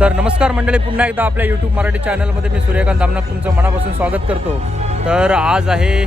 तर नमस्कार मंडळी, पुन्हा एकदा आपल्या यूट्यूब मराठी चॅनलमध्ये मी सूर्यकांत दामनाथ तुमचं मनापासून स्वागत करतो। तर आज आहे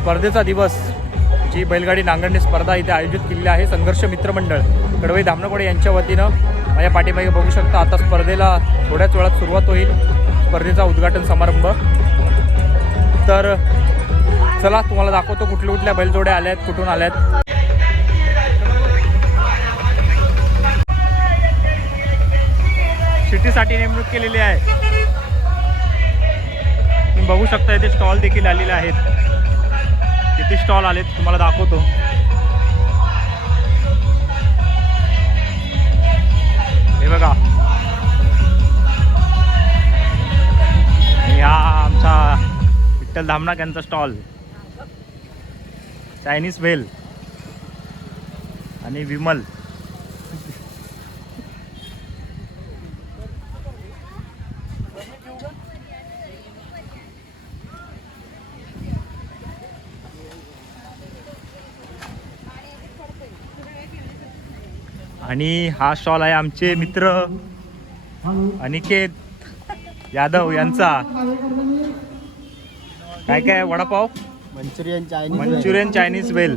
स्पर्धेचा दिवस। जी बैलगाडी नांगरणी स्पर्धा इथे आयोजित केलेली आहे संघर्ष मित्रमंडळ कडवई धामणवाडी यांच्या वतीनं। माझ्या पाठीमागे बघू शकता, आता स्पर्धेला थोड्याच वेळात सुरुवात होईल, स्पर्धेचा उद्घाटन समारंभ। तर चला तुम्हाला दाखवतो कुठल्या कुठल्या बैलजोड्या आल्या आहेत, कुठून आल्या आहेत। सिटीसाठी नेमणूक केलेली आहे। तुम्ही बघू शकता इथे स्टॉल देखील आलेले आहेत। किती स्टॉल आलेत तुम्हाला दाखवतो। हे बघा, हा आमचा विठ्ठल धामनाक यांचा स्टॉल, चायनीज भेल आणि विमल। आणि हा स्टॉल आहे आमचे मित्र अनिकेत यादव यांचा। काय काय, वडापाव, मंचुरियन चायनीज वेल।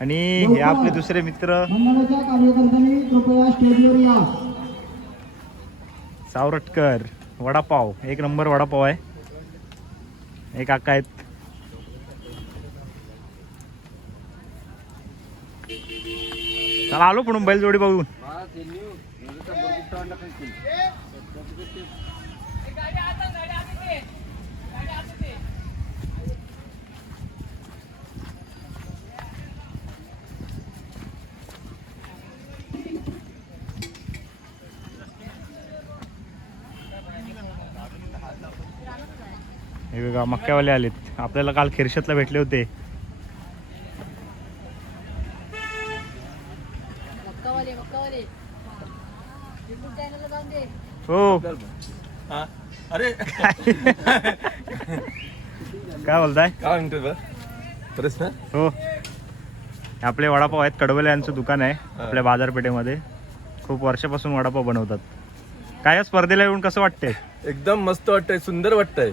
आणि हे आपले दुसरे मित्र सावरटकर, वडापाव, एक नंबर वडापाव आहे। एक काका आहेत। चला आलो पण बैलजोडी बघून। हे बघा, मक्क्यावाले आलेत। आपल्याला काल खिरशातला भेटले होते। हो, अरे काय बोलताय? काय म्हणतो प्रश्न? हो, आपले वडापाव आहेत। कडवले यांचं दुकान आहे आपल्या बाजारपेठेमध्ये। खूप वर्षापासून वडापाव बनवतात। काय या स्पर्धेला येऊन कसं वाटतंय? एकदम मस्त वाटतंय, सुंदर वाटतंय,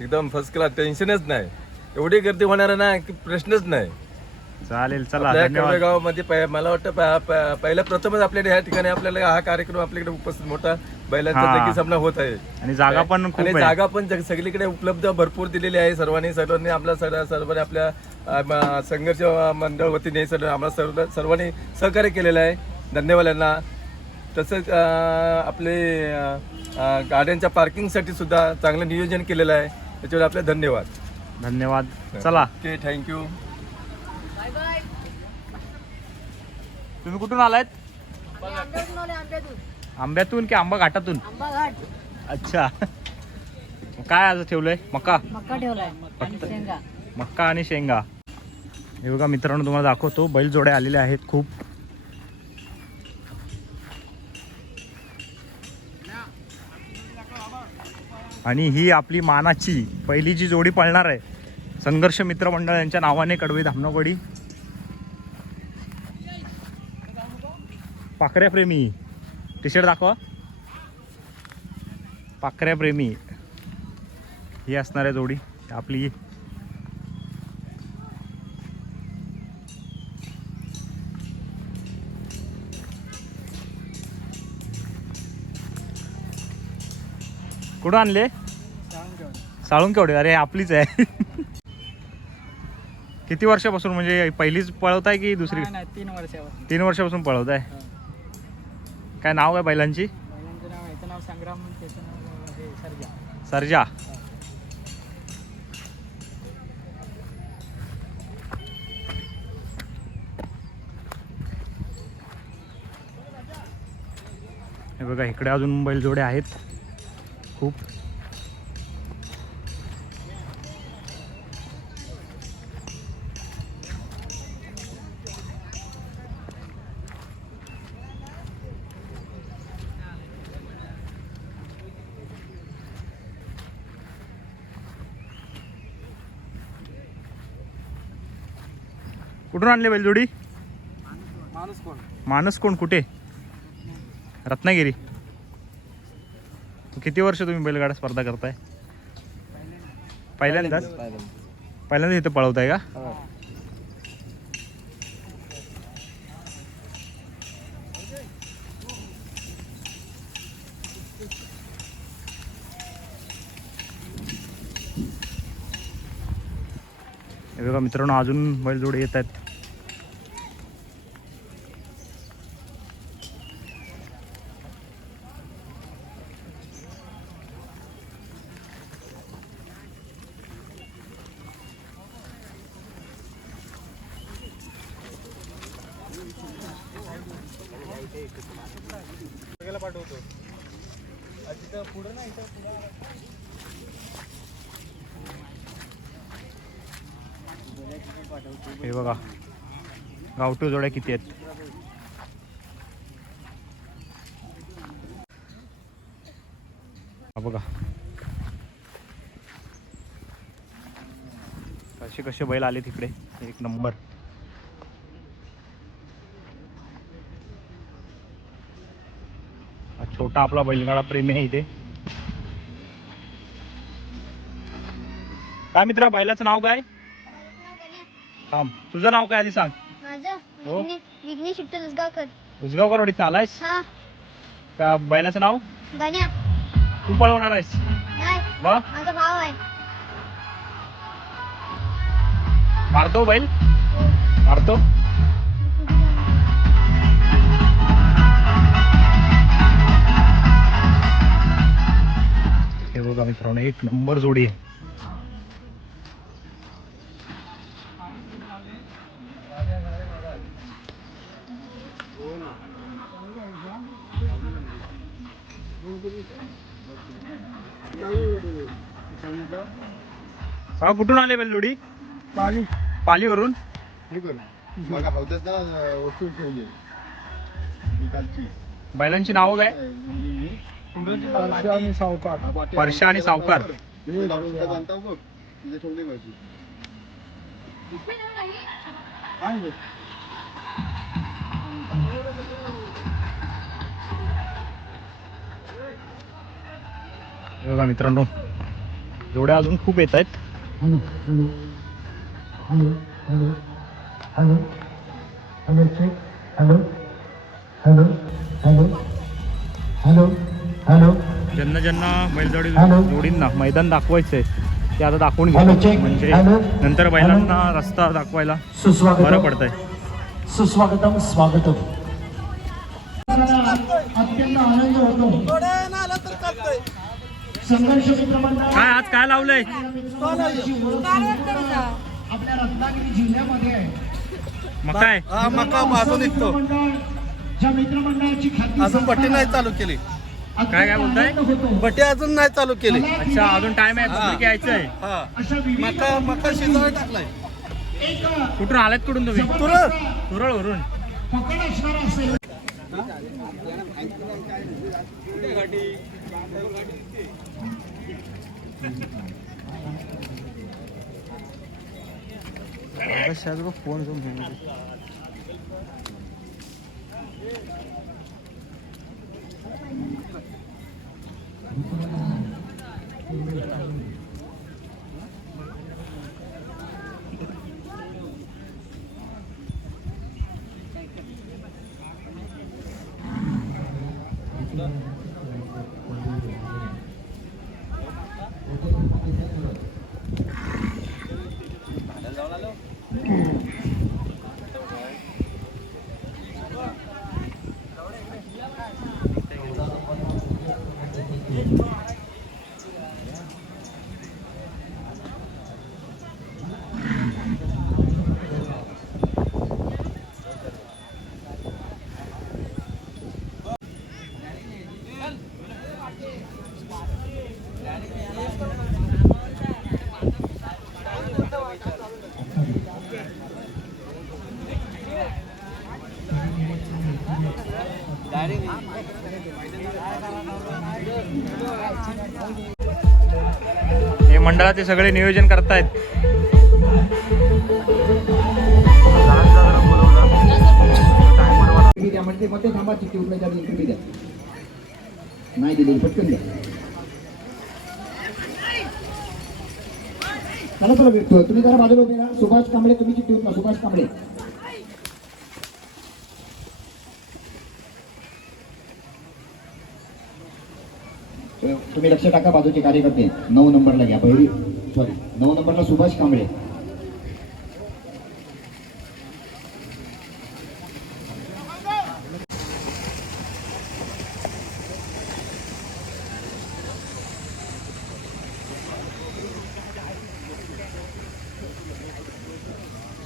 एकदम फर्स्ट क्लास, टेन्शनच नाही। एवढी गर्दी होणार ना की प्रश्नच नाही। चालेल, चला धन्यवाद। गावामध्ये मला वाटतं पहिल्या प्रथमच आपल्याकडे ह्या ठिकाणी आपल्याला हा कार्यक्रम आपल्याकडे उपस्थित मोठा बैलांचा जगी सामना होत आहे। आणि जागा पण खूप आणि आहे। जागा पण सगळीकडे उपलब्ध भरपूर दिलेली आहे। सर्वांनी आपल्या सर्वांनी आपल्या संघर्ष मंडळ वतीने आम्हाला सर्वांनी सहकार्य केलेलं आहे। धन्यवाद यांना। तसंच आपले गाड्यांच्या पार्किंगसाठी सुद्धा चांगलं नियोजन केलेलं आहे, त्याच्यावर आपले धन्यवाद। धन्यवाद, चला ओके, थँक्यू। तुम्ही कुठून आलात? आंब्यातून की आंबा घाटातून? अच्छा, काय आज ठेवलंय? मका ठेवलाय, मक्का आणि शेंगा। हे बघा मित्रांनो, तुम्हाला दाखवतो बैलजोड्या आलेल्या आहेत खूप। आणि ही आपली मानाची पहिली जी जोडी पळणार आहे संघर्ष मित्रमंडळ यांच्या नावाने कडवई धामणवाडी। पाखऱ्या प्रेमी टी शर्ट दाखवा। पाखऱ्या प्रेमी ही असणार आहे जोडी आपली। कुठं आणले? साळुंकेवाडी। अरे आपलीच आहे। किती वर्षापासून, म्हणजे पहिलीच पळवताय की दुसरी? 3 वर्षावर। 3 वर्षापासून पळवताय। काय नाव आहे बैलांची? बैलांचं नाव संग्राम, त्याचं नाव सर्जा। सर्जा। हे बघा, इकडे अजून बैलजोड्या आहेत खूप। कुठून आणले बैलजोडी? माणूस कोण? मानस कोण? कुठे? रत्नागिरी। किती वर्ष तुम्ही बैलगाडा स्पर्धा करताय? पहिल्यांदाच इथं पळवताय का? हे बघा मित्रांनो, अजून बैलजोडे येत आहेत. हे बघा गावठी जोड्या किती आहेत. हा बघा कसे कसे बैल आले तिकडे, एक नंबर. हा छोटा आपला बैलगाडा प्रेमी आहे इथे. काय मित्रा, बैलाचं नाव काय? थांब, तुझं नाव काय आधी सांग. हो? विघ्नेश विठ्ठल उसगावकर. उसगावकर वाडीत आलायस हा. का? बैलाचं नाव गाण्या. तू पळवणार आहेस? नाही. वा, माझा भाव आहे. मारतो बैल? मारतो. हे बघा मित्रांनो, एक नंबर जोडी आहे. हा, कुठून आले बैलजोडी? पालीवरून. बैलांची नावं काय? परशा आणि सावकार. बघा मित्रांनो, जोड्या अजून खूप येत आहेत. ज्यांना ज्यांना बैलजोडी जोडींना मैदान दाखवायचंय ते आता दाखवून घ्या, म्हणजे नंतर बैलांना रस्ता दाखवायला बरं पडतंय. सुस्वागतम स्वागतम. अत्यंत आनंद होतो. संघर्ष मित्र मंडळ काय आज काय लावलंय? आपल्या रत्नागिरी जिल्ह्यामध्ये आहे. मग काय मका अजून निघतो, ज्या मित्रमंडळाची खात्री अजून पट्टी नाही चालू केली. काय बोलताय? पट्टी अजून नाही चालू केली. अच्छा, अजून टाइम आहे, पब्लिक यायचंय. मका शिजायला टाकलाय. कुठून आलात? कुठून तुम्ही? तुरळवरून. पकड असणार असेल. फोन हे मंडळाचे सगळे नियोजन करतायत. त्यामध्ये थांबा, चिठ्ठी उठल्या नाही दिली, पटकन द्या. चला चला भेटतो तुम्ही जरा बाजूला उभे राहा. सुभाष कांबळे तुम्ही चिठ्ठी होत ना. सुभाष कांबळे तुम्ही लक्ष टाका. बाजूचे कार्यकर्ते 9 नंबरला घ्या. पहिली सॉरी 9 नंबरला सुभाष कांबळे.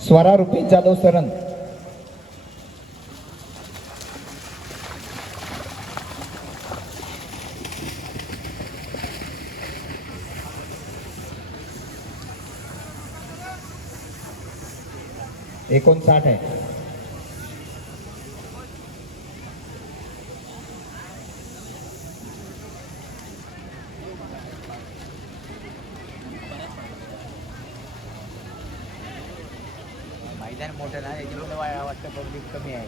स्वरा रुपेश जाधव सरन. एकोणसाठ आहे. मैदान मोठं ना याच्यामुळे वाटतं पब्लिक कमी आहे.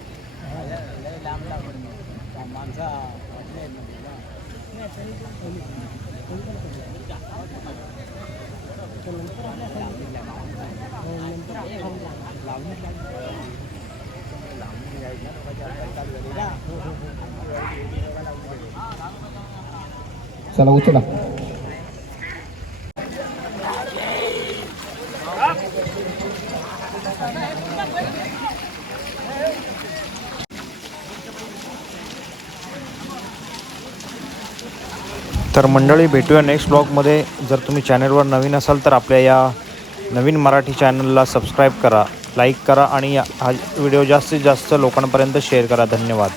लय लांब लांब माणसं वाटले आहेत चला उचला. तर मंडळी भेटूया नेक्स्ट ब्लॉगमध्ये. जर तुम्ही चॅनलवर नवीन असाल तर आपल्या या नवीन मराठी चॅनलला सबस्क्राईब करा, लाईक करा आणि हा व्हिडिओ जास्तीत जास्त लोकांपर्यंत शेअर करा. धन्यवाद.